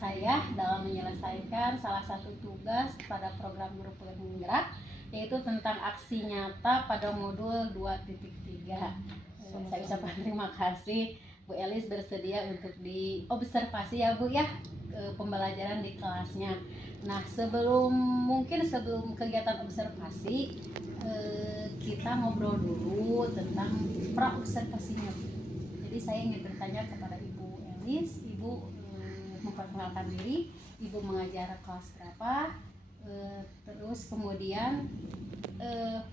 saya dalam menyelesaikan salah satu tugas pada program Guru Penggerak, yaitu tentang aksi nyata pada modul 2.3. Saya ucapkan terima kasih Bu Elis bersedia untuk diobservasi ya Bu ya pembelajaran di kelasnya. Nah, sebelum kegiatan observasi, kita ngobrol dulu tentang pra-observasinya. Jadi saya ingin bertanya kepada Ibu Elis, Ibu memperkenalkan diri, Ibu mengajar kelas berapa, terus kemudian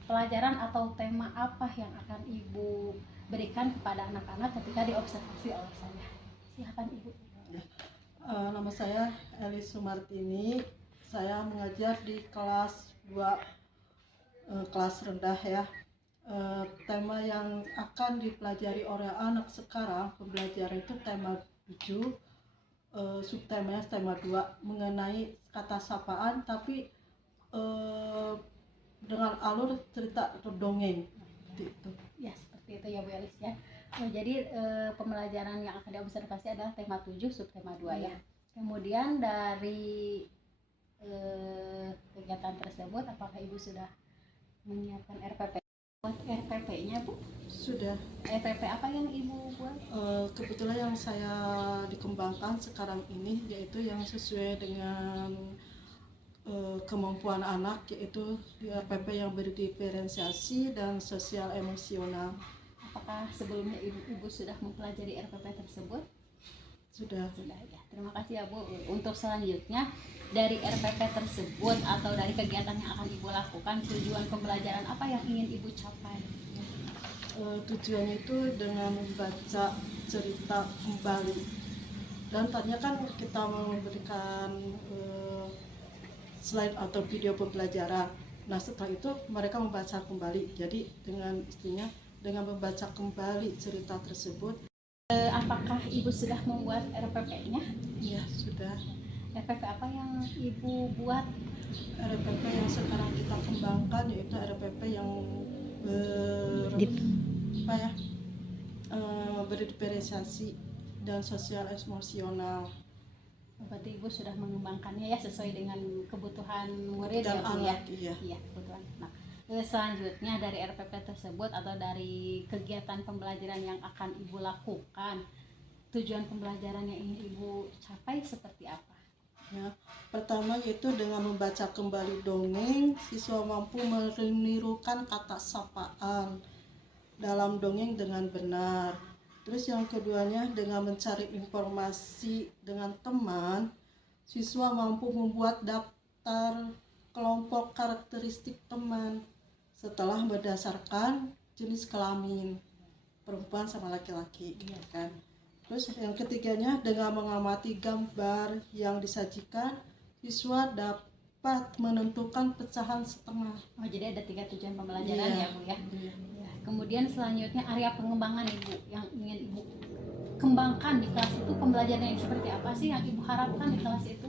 pelajaran atau tema apa yang akan Ibu berikan kepada anak-anak ketika diobservasi oleh saya. Silakan Ibu. Nama saya Elis Sumartini. Saya mengajar di kelas 2, kelas rendah ya. Tema yang akan dipelajari oleh anak sekarang pembelajaran itu tema 7, subtemanya tema 2 mengenai kata sapaan, tapi dengan alur cerita atau dongeng gitu. Ya, seperti itu ya Bu Elis ya. Jadi pembelajaran yang akan diobservasi adalah tema 7, subtema 2 ya. Kemudian dari kegiatan tersebut, apakah Ibu sudah menyiapkan RPP? Buat RPP-nya Bu? Sudah. RPP apa yang Ibu buat? Kebetulan yang saya dikembangkan sekarang ini yaitu yang sesuai dengan kemampuan anak, yaitu di RPP yang berdiferensiasi dan sosial emosional. Apakah sebelumnya Ibu sudah mempelajari RPP tersebut? Sudah ya. Terima kasih ya Bu. Untuk selanjutnya dari RPP tersebut atau dari kegiatan yang akan Ibu lakukan, tujuan pembelajaran apa yang ingin Ibu capai? Tujuannya itu dengan membaca cerita kembali, dan tadinya kan kita memberikan slide atau video pembelajaran. Nah, setelah itu mereka membaca kembali. Jadi dengan membaca kembali cerita tersebut. Apakah Ibu sudah membuat RPP-nya? Iya, sudah. RPP apa yang Ibu buat? RPP yang sekarang kita kembangkan yaitu RPP yang berdiferensiasi dan sosial emosional. Berarti Ibu sudah mengembangkannya ya sesuai dengan kebutuhan murid dan ya Bu ya? Iya, kebutuhan anak. Selanjutnya dari RPP tersebut atau dari kegiatan pembelajaran yang akan Ibu lakukan, tujuan pembelajaran yang ingin Ibu capai seperti apa? Ya, pertama yaitu dengan membaca kembali dongeng, siswa mampu menirukan kata sapaan dalam dongeng dengan benar. Terus yang keduanya dengan mencari informasi dengan teman, siswa mampu membuat daftar kelompok karakteristik teman setelah berdasarkan jenis kelamin, perempuan sama laki-laki, gitu kan. Terus yang ketiganya dengan mengamati gambar yang disajikan, siswa dapat menentukan pecahan setengah. Oh, jadi ada 3 tujuan pembelajaran ya Bu ya? Iya. Kemudian selanjutnya area pengembangan Ibu yang ingin Ibu kembangkan di kelas itu, pembelajaran yang seperti apa sih yang Ibu harapkan di kelas itu?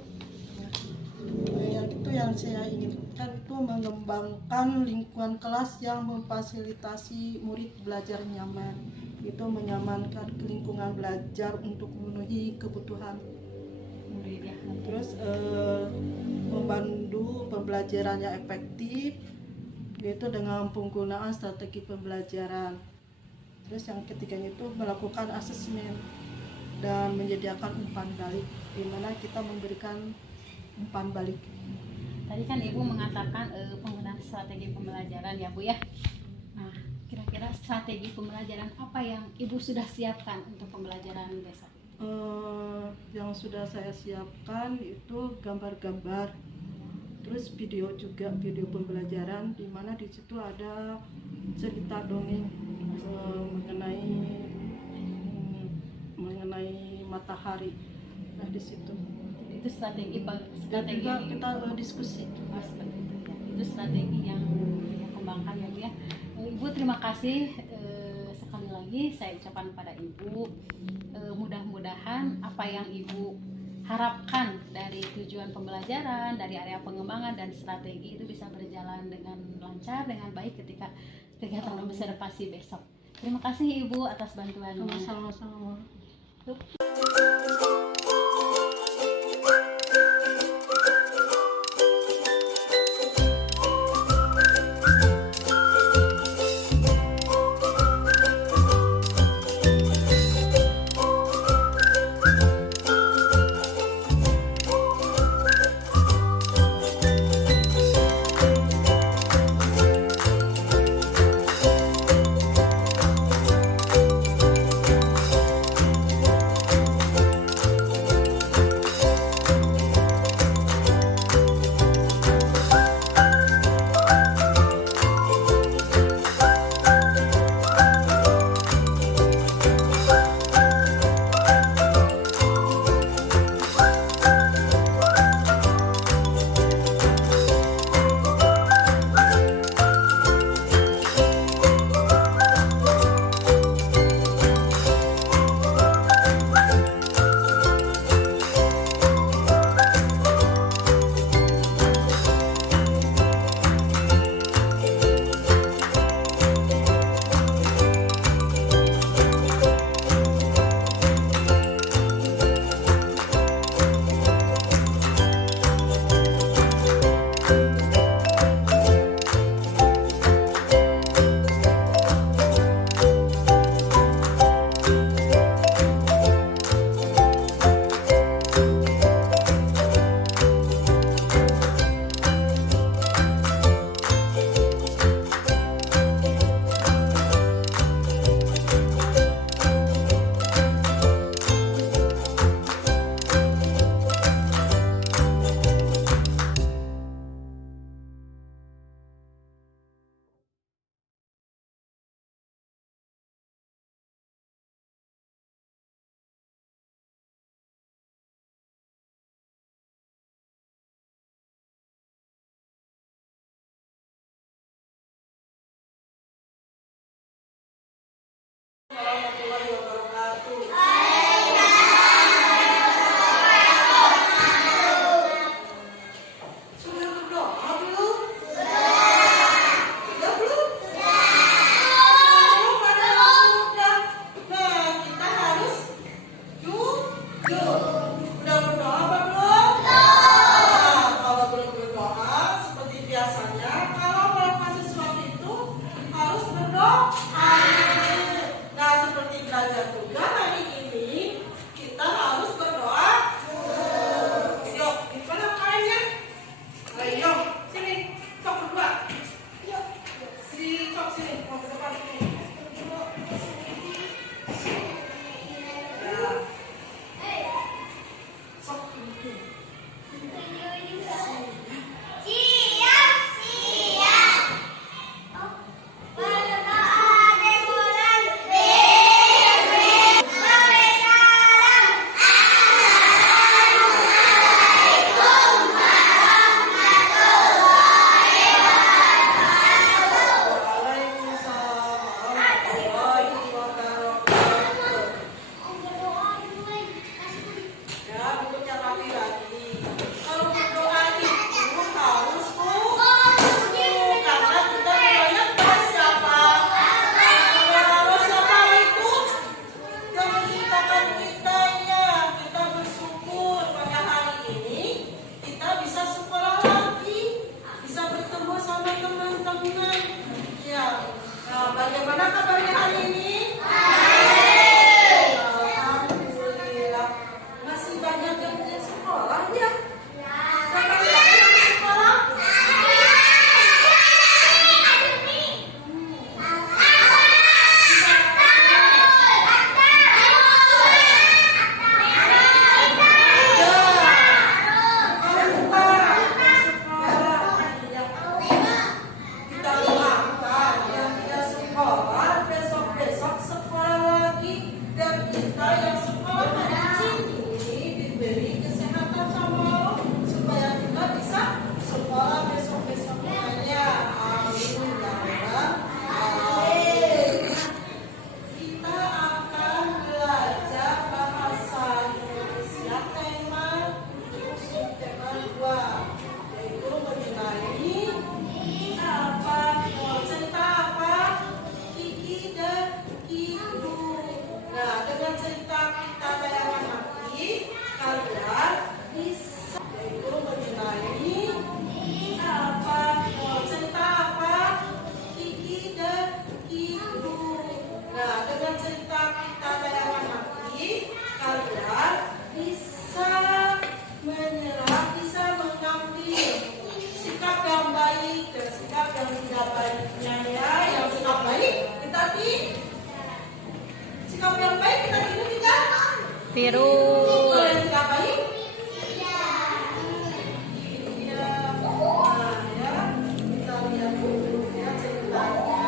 Yang saya inginkan itu mengembangkan lingkungan kelas yang memfasilitasi murid belajar nyaman. Itu menyamankan lingkungan belajar untuk memenuhi kebutuhan murid ya. Terus membantu pembelajaran yang efektif, yaitu dengan penggunaan strategi pembelajaran. Terus yang ketiganya itu melakukan asesmen dan menyediakan umpan balik, di mana kita memberikan umpan balik. Tadi kan Ibu mengatakan penggunaan strategi pembelajaran ya Bu ya. Nah, kira-kira strategi pembelajaran apa yang Ibu sudah siapkan untuk pembelajaran besok? Yang sudah saya siapkan itu gambar-gambar, terus video juga, video pembelajaran, di mana di situ ada cerita dongeng mengenai matahari. Nah, di situ itu strategi kita diskusi. Itu strategi yang dikembangkan ya Bu ya. Ibu terima kasih sekali lagi saya ucapkan pada Ibu, mudah-mudahan apa yang Ibu harapkan dari tujuan pembelajaran, dari area pengembangan dan strategi itu bisa berjalan dengan lancar, dengan baik ketika kegiatan observasi besok. Terima kasih Ibu atas bantuannya. Sama-sama. Sudah berdoa belum? Sudah belum? Belum ada yang sudah. Nah, kita harus jujur. Udah berdoa apa belum? Nah, kalau belum berdoa, seperti biasanya, kalau melakukan sesuatu itu harus berdoa. Nah, seperti belajar juga hari ini, kita harus berdoa. Yuk, gimana kayaknya? Ayo, sini, sok berdua. Si sok sini, mau ke depan sini. Ya. Sok ini. Ya, bentuknya rapi lagi. Kalau berdoa itu harus karena kita berdoa pada siapa? Kepada siapa itu? Yang menciptakan kita ya. Kita bersyukur pada hari ini kita bisa sekolah lagi, bisa bertemu sama teman-teman. Ya. Nah, bagaimana kabarnya hari ini? Alhamdulillah. Masih banyak yang punya sekolah ya? Siapa yang punya sekolah? Kita doakan yang tidak sekolah besok-besok sekolah lagi, dan kita yang sekolah hari ini diberi kesehatan sama Allah supaya kita bisa sekolah besok-besoknya. Amin ya Rabbal alamin. Kita akan belajar bahasa Indonesia tema 2, yaitu mengenai apa cerita apa Kiki dan Kidu. Nah, dengan cerita kita bayangan hati, kalian bisa yaitu mengenai apa cerita apa Kiki dan Kidu. Nah, dengan cerita kita bayangan hati, kalian bisa menyerah, bisa mengambil sikap yang baik dan sikap yang tidak baiknya ya. Yang sikap baik kita sikap yang baik kita tidur tidak? Tiru. Yang sikap baik? Iya. Nah ya, kita lihat dulu ya ceritanya.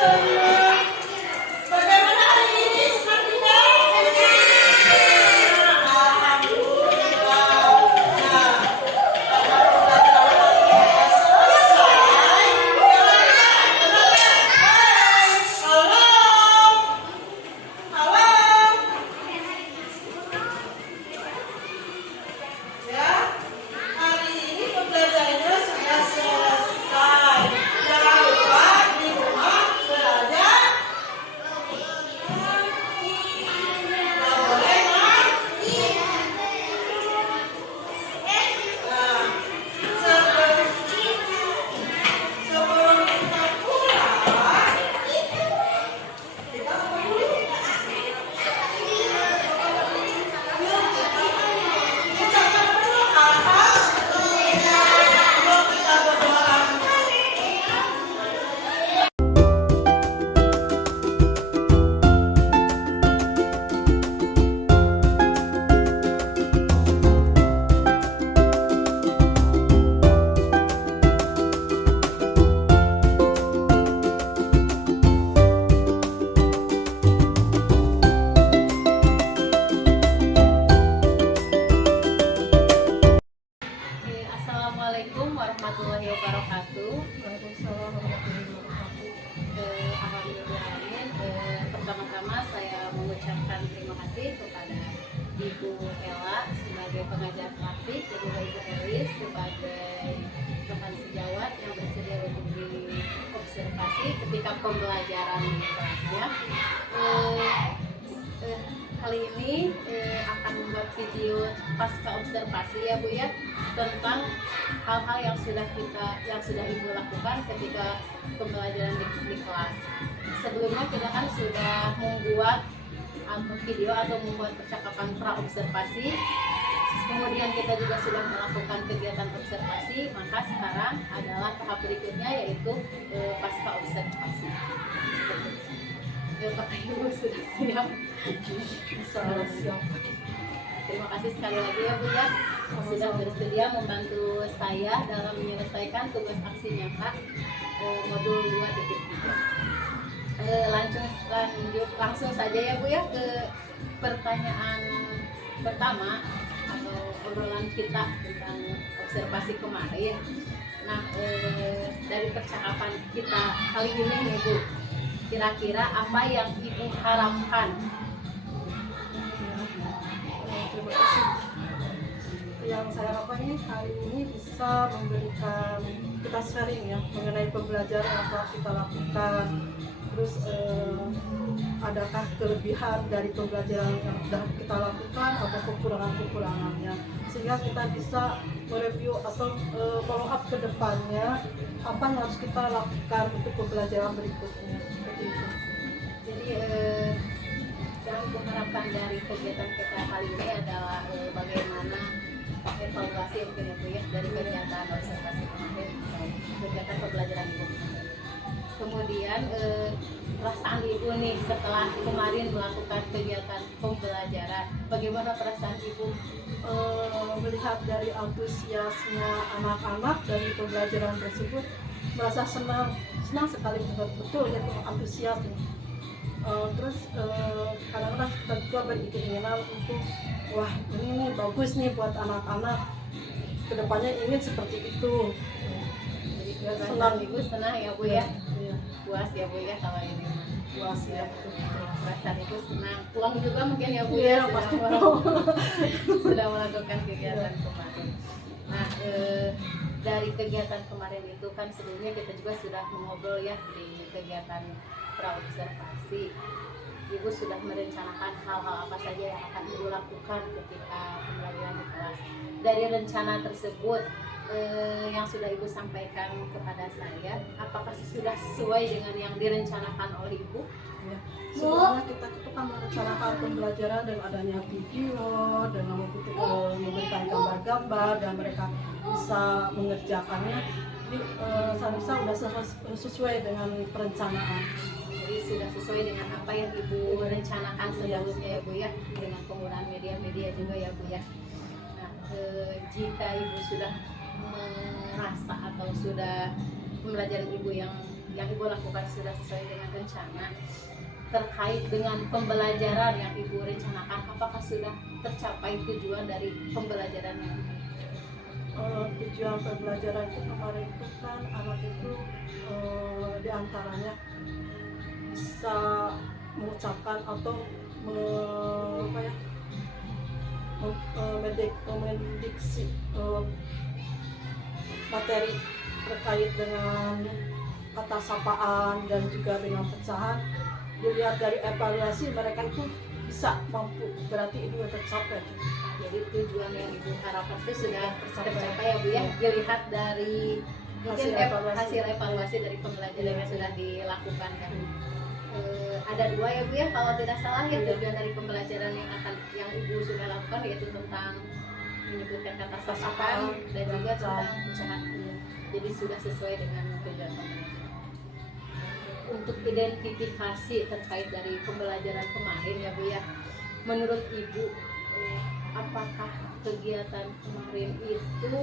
Bagaimana hari ini sepertinya? Assalamualaikum warahmatullahi wabarakatuh. Waalaikumsalam warahmatullahi wabarakatuh. Alhamdulillahirrahmanirrahim. Pertama-tama saya mengucapkan terima kasih kepada Ibu Ella sebagai pengajar praktik, dan juga Ibu Elis sebagai teman sejawat yang bersedia untuk diobservasi ketika pembelajaran di kelasnya. Kali ini akan membuat video pasca observasi ya Bu ya, tentang hal-hal yang sudah Ibu lakukan ketika pembelajaran di kelas. Sebelumnya kita kan sudah membuat video atau membuat percakapan pra observasi. Kemudian kita juga sudah melakukan kegiatan observasi, maka sekarang adalah tahap berikutnya yaitu pasca observasi. Apakah Ibu sudah siap? Siap. Terima kasih sekali lagi ya Bu ya, sudah bersedia membantu saya dalam menyelesaikan tugas aksi nyata modul 2.3. Langsung saja ya Bu ya ke pertanyaan pertama atau obrolan kita tentang observasi kemarin. Nah, dari percakapan kita kali ini nih Bu, kira-kira apa yang Ibu harapkan? Terima kasih. Yang saya harapkan ini hari ini bisa memberikan kita sharing ya mengenai pembelajaran yang telah kita lakukan. Terus adakah kelebihan dari pembelajaran yang sudah kita lakukan atau kekurangan-kekurangannya, sehingga kita bisa mereview atau follow up ke depannya apa yang harus kita lakukan untuk pembelajaran berikutnya, seperti itu. Jadi yang diharapkan dari kegiatan kita kali ini adalah bagaimana evaluasi mungkin ya Bu ya dari kegiatan observasi kemarin, kegiatan pembelajaran Ibu. Kemudian perasaan Ibu nih setelah kemarin melakukan kegiatan pembelajaran, bagaimana perasaan Ibu? Melihat dari antusiasnya anak-anak dari pembelajaran tersebut, merasa senang sekali, betul ya, antusias. Terus kadang-kadang kita juga berkeinginan untuk wah ini nih bagus nih buat anak-anak, kedepannya ingin seperti itu. Jadi senang Ibu, senang ya Bu ya, Iya, puas ya Bu ya kalau ini mah. puas ya, betul. Perasaan Ibu senang, pulang juga mungkin ya Bu Iya, ya, pasti sudah melakukan kegiatan kemarin. Nah, dari kegiatan kemarin itu kan sebelumnya kita juga sudah mengobrol ya di kegiatan praobservasi. Ibu sudah merencanakan hal-hal apa saja yang akan Ibu lakukan ketika pembelajaran di kelas. Dari rencana tersebut yang sudah Ibu sampaikan kepada saya, apakah sudah sesuai dengan yang direncanakan oleh Ibu? Ya. Sebenarnya kita itu kan merencanakan pembelajaran dengan adanya video, dengan memberikan gambar-gambar dan mereka bisa mengerjakannya. Jadi saya rasa sudah sesuai dengan perencanaan. Jadi sudah sesuai dengan apa yang Ibu rencanakan sebelumnya ya Bu ya, dengan penggunaan media-media juga ya Bu ya. Nah, jika Ibu sudah merasa atau sudah pembelajaran Ibu yang yang ibu lakukan sudah sesuai dengan rencana terkait dengan pembelajaran yang ibu rencanakan, apakah sudah tercapai tujuan dari pembelajaran yang tujuan pembelajaran itu kemarin itu kan anak itu diantaranya bisa mengucapkan atau mendiksi materi terkait dengan kata sapaan dan juga dengan pecahan. Dilihat dari evaluasi mereka itu bisa mampu, berarti itu tercapai. jadi tujuan yang ibu harapkan itu sudah tercapai ya Bu ya, dilihat dari mungkin hasil evaluasi dari pembelajaran yang sudah dilakukan kan. Ada 2 ya Bu ya kalau tidak salah ya tujuan dari pembelajaran yang ibu sudah lakukan, yaitu tentang menyebutkan kata sapaan dan juga tentang pecahan. Jadi sudah sesuai dengan tujuan pembelajaran. Untuk identifikasi terkait dari pembelajaran kemarin ya Bu ya, menurut ibu apakah kegiatan kemarin itu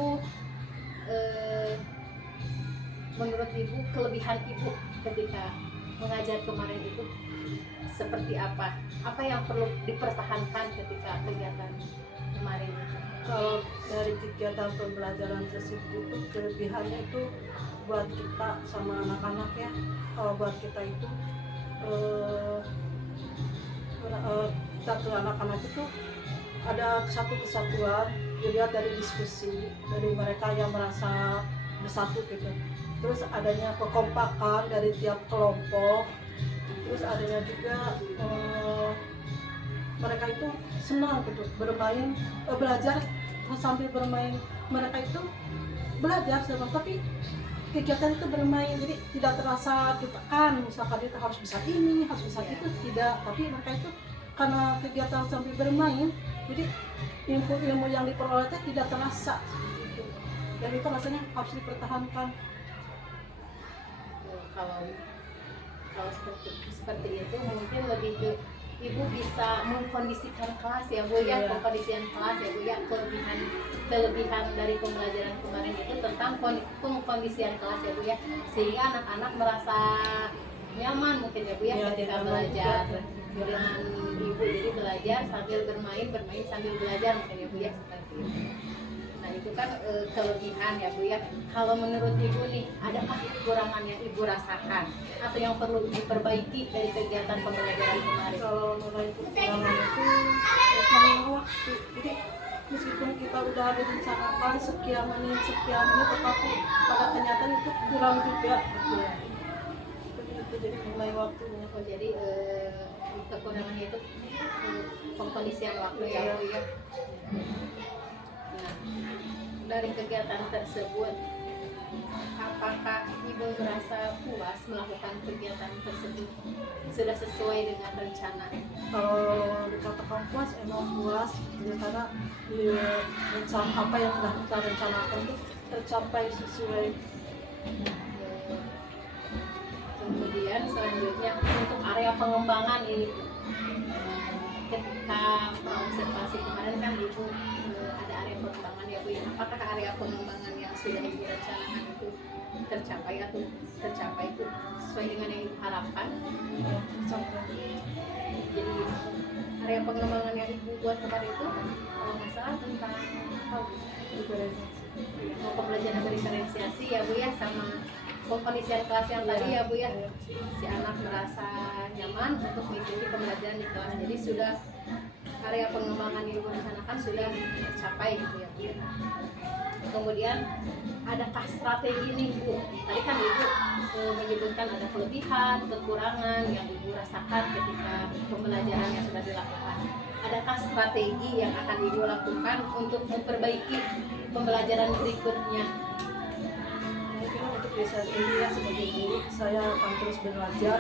menurut ibu kelebihan ibu ketika mengajar kemarin itu seperti apa yang perlu dipertahankan ketika kegiatan kemarin itu? Kalau dari kegiatan pembelajaran tersebut itu kelebihannya itu buat kita sama anak-anak ya, kalau buat kita itu kita ke anak-anak itu ada satu kesatuan, dilihat dari diskusi dari mereka yang merasa bersatu gitu, terus adanya kekompakan dari tiap kelompok, terus adanya juga mereka itu senang gitu bermain, belajar sambil bermain. Mereka itu belajar senang, tapi kegiatan itu bermain, jadi tidak terasa ditekan misalkan kita harus bisa ini, harus bisa itu, tidak. Tapi mereka itu karena kegiatan sambil bermain, jadi ilmu yang diperoleh tidak terasa gitu. Dan itu rasanya harus dipertahankan. Kalau seperti itu mungkin lebih ke ibu bisa mengkondisikan kelas ya Bu ya, mengkondisikan kelas ya Bu ya. Kelebihan dari pembelajaran kemarin itu tentang pengkondisian kelas ya Bu ya, sehingga anak-anak merasa nyaman mungkin ya Bu ya ketika belajar dengan ibu. Jadi belajar sambil bermain sambil belajar mungkin ya Bu ya, seperti itu. Nah itu kan kelebihan ya Bu ya. Kalau menurut ibu nih, adakah kekurangan yang ibu rasakan atau yang perlu diperbaiki dari kegiatan pembelajaran kemarin? Kalau mulai kekurangan itu main waktu. Jadi meskipun kita udah direncanakan sekian menit, tetapi pada kenyataan itu kurang juga gitu ya. Itu jadi mulai waktunya. Oh, jadi kekurangannya itu pengkondisian waktu ya Bu ya. Nah, dari kegiatan tersebut, apakah ibu merasa puas melakukan kegiatan tersebut? Sudah sesuai dengan rencana? Kalau dikatakan puas, emang puas ya, karena rencana apa yang sudah kita rencanakan itu tercapai sesuai. Kemudian selanjutnya untuk area pengembangan ini, ketika observasi kemarin kan ibu ada area pengembangan ya Bu ya. Apakah area pengembangan yang sudah ibu rencanakan itu tercapai itu sesuai dengan yang ibu harapkan? Jadi area pengembangan yang ibu buat kemarin itu kalau nggak salah tentang pembelajaran berdifferensiasi ya Bu ya, sama pengkondisian kelas yang tadi ya Bu ya, si anak merasa nyaman untuk mengikuti pembelajaran di kelas. Jadi sudah area pengembangan yang ibu rencanakan sudah tercapai gitu ya Bu ya. Kemudian adakah strategi nih Bu? Tadi kan ibu menyebutkan ada kelebihan, kekurangan yang ibu rasakan ketika pembelajaran yang sudah dilakukan. Adakah strategi yang akan ibu lakukan untuk memperbaiki pembelajaran berikutnya? Mungkin untuk bisa ini ya, sebagai guru saya akan terus belajar.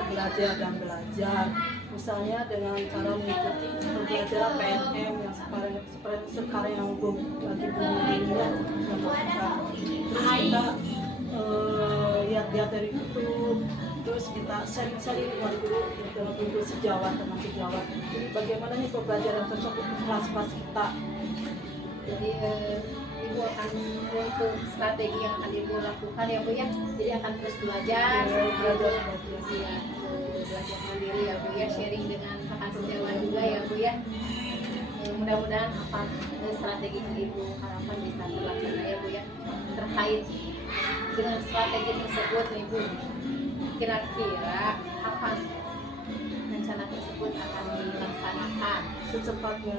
Misalnya dengan cara mengikuti pembelajaran PNM yang sekarang yang lagi boomingnya, terus kita lihat dari YouTube, terus kita sharing dengan guru sejawat, teman sejawat. Jadi bagaimana nih pembelajaran tersebut di kelas-kelas kita. Jadi ibu Ibu akan untuk strategi yang akan Ibu lakukan ya Bu ya. Jadi akan terus belajar, ya, belajar mandiri ya Bu ya, sharing dengan kakak sejawat juga ya Bu ya. Mudah-mudahan apa strategi yang Ibu harapkan bisa terlaksana ya Bu ya. Terkait dengan strategi tersebut nih Bu, kira-kira kapan rencana tersebut akan dilaksanakan? Secepatnya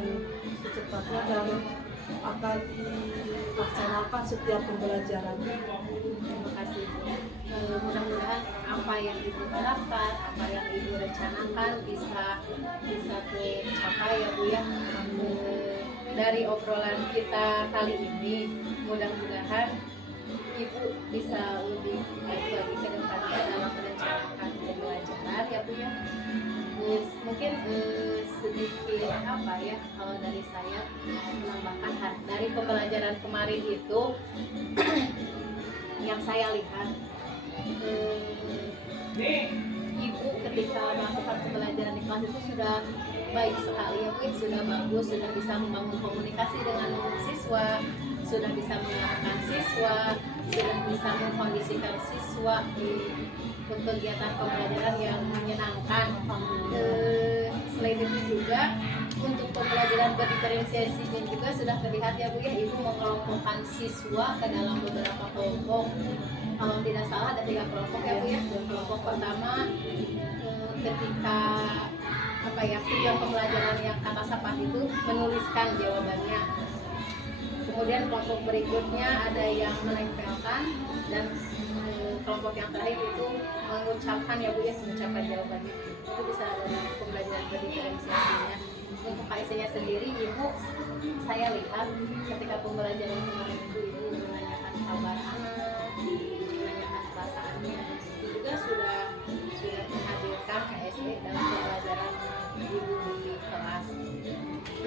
dan akan dilaksanakan setiap pembelajaran. Terima kasih. Mudah-mudahan apa yang Ibu harapkan, apa yang Ibu rencanakan bisa tercapai ya Bu ya. Dari obrolan kita kali ini, mudah-mudahan Ibu bisa lebih baik lagi ke depannya dalam merencanakan pembelajaran ya Bu ya. Mungkin sedikit apa ya, kalau dari saya menambahkan dari pembelajaran kemarin itu yang saya lihat, Ibu ketika melakukan pembelajaran di kelas itu sudah baik sekali ya Bu, sudah bagus, sudah bisa membangun komunikasi dengan siswa, sudah bisa mengarahkan siswa, sudah bisa mengkondisikan siswa untuk kegiatan pembelajaran yang menyenangkan. Selain itu juga untuk pembelajaran berdiferensiasi juga sudah terlihat ya Bu ya, Ibu mengelompokkan siswa ke dalam beberapa kelompok. Kalau tidak salah ada 3 kelompok ya Bu ya. Kelompok pertama ketika apa ya, tujuan pembelajaran yang kata sapat itu menuliskan jawabannya. Kemudian kelompok berikutnya ada yang menempelkan, dan kelompok yang terakhir itu mengucapkan ya Bu ya, mengucapkan jawabannya. Itu bisa dari pembelajaran berdiferensiasinya. Untuk KIC-nya sendiri, Ibu saya lihat ketika pembelajaran kemarin itu Ibu menanyakan kabar anak, menanyakan perasaannya, itu juga sudah menghadirkan KSE dalam pembelajaran Ibu di kelas.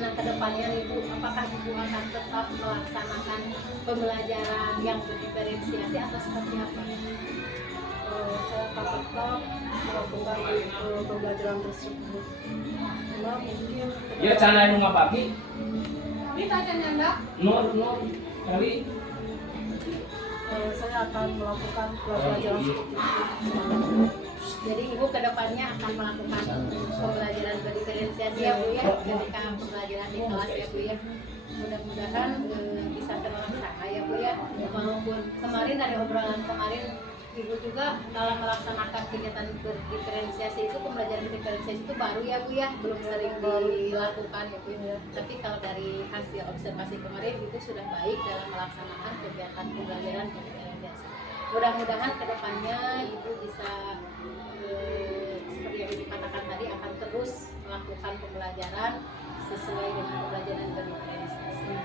Nah, kedepannya Ibu, apakah Ibu akan tetap melaksanakan pembelajaran yang berdiferensiasi atau seperti apa? Saya akan tetap melakukan pembelajaran tersebut. Karena mungkin Ya cara rumah pagi, Ini tanya Mbak. nur kali. saya akan melakukan pembelajaran seperti itu. Jadi Ibu kedepannya akan melakukan pembelajaran berdiferensiasi ya Bu ya, ketika pembelajaran di kelas ya Bu ya. Mudah-mudahan bisa terlaksana ya Bu ya. Walaupun kemarin dari obrolan kemarin Ibu juga dalam melaksanakan kegiatan berdiferensiasi itu, pembelajaran diferensiasi itu baru ya Bu ya, belum sering dilakukan ya Bu ya. Tapi kalau dari hasil observasi kemarin Ibu sudah baik dalam melaksanakan kegiatan pembelajaran diferensiasi. Mudah-mudahan kedepannya Ibu bisa seperti yang Ibu katakan tadi, akan terus melakukan pembelajaran sesuai dengan pembelajaran berdiferensiasi.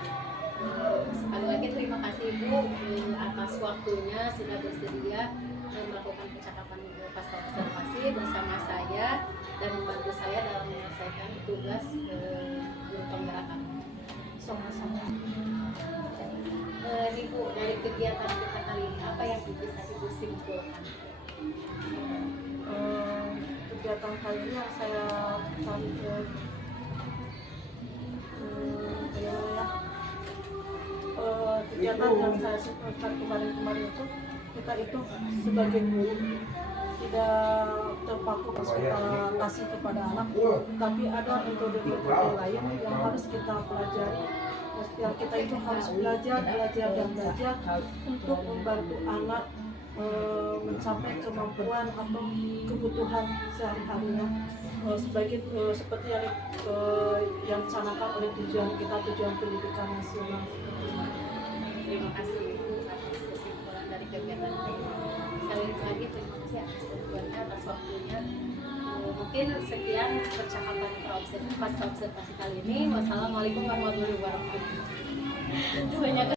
Sekali lagi terima kasih Ibu atas waktunya sudah bersedia melakukan percakapan pasca observasi bersama saya dan membantu saya dalam menyelesaikan tugas guru penggerak. Sama-sama. Ibu, dari kegiatan kita kali ini apa yang bisa Ibu simpulkan? Kegiatan kali ini yang saya tampilkan kegiatan yang saya sebutkan kemarin itu, kita itu sebagai guru tidak terpaku kita kasih kepada anak, tapi ada metode-metode lain yang harus kita pelajari. Setiap kita itu harus belajar untuk membantu anak mencapai kemampuan atau kebutuhan sehari-harinya, seperti yang dicanangkan oleh tujuan pendidikan nasional. Terima kasih Ibu atas kesimpulan dari kegiatan ini. Sekali lagi terima kasih atas bantuannya, atas waktunya. Mungkin sekian percakapan pasca observasi kali ini. Wassalamualaikum warahmatullahi wabarakatuh. Banyak